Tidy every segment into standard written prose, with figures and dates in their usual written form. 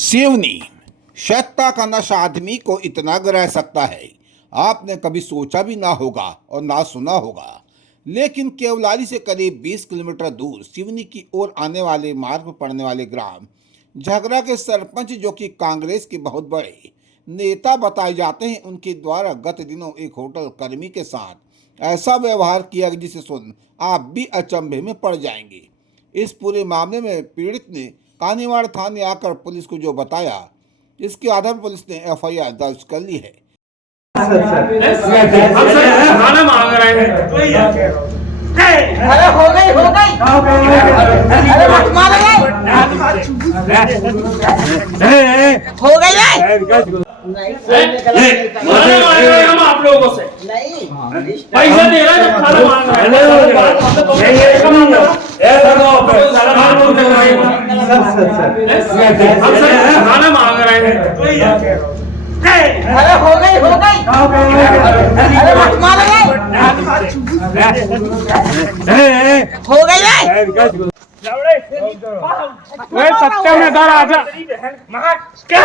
सिवनी शक्ता का नशा आदमी को इतना गिरा सकता है आपने कभी सोचा भी ना होगा और ना सुना होगा। लेकिन केवलारी से करीब 20 किलोमीटर दूर सिवनी की ओर आने वाले मार्ग पर पड़ने वाले ग्राम झगड़ा के सरपंच, जो कि कांग्रेस के बहुत बड़े नेता बताए जाते हैं, उनके द्वारा गत दिनों एक होटल कर्मी के साथ ऐसा व्यवहार किया जिसे सुन आप भी अचंभे में पड़ जाएंगे। इस पूरे मामले में पीड़ित ने कानीवाड़ थाने आकर पुलिस को जो बताया, इसके आधार पर पुलिस ने एफआईआर दर्ज कर ली है। खाना मांग रहे हैं। अरे हो गई अरे मत मारो हो गई खाना मांग रहे हैं हम आप लोगों से। नहीं पैसा दे रहा है जब खाना मांग रहे हैं। खाना मांग रहे हैं। अरे हो गई अरे मत मारो हो गई सत्य में दर आजा क्या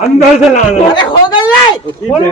अंदर से लाना। अरे हो गई अरे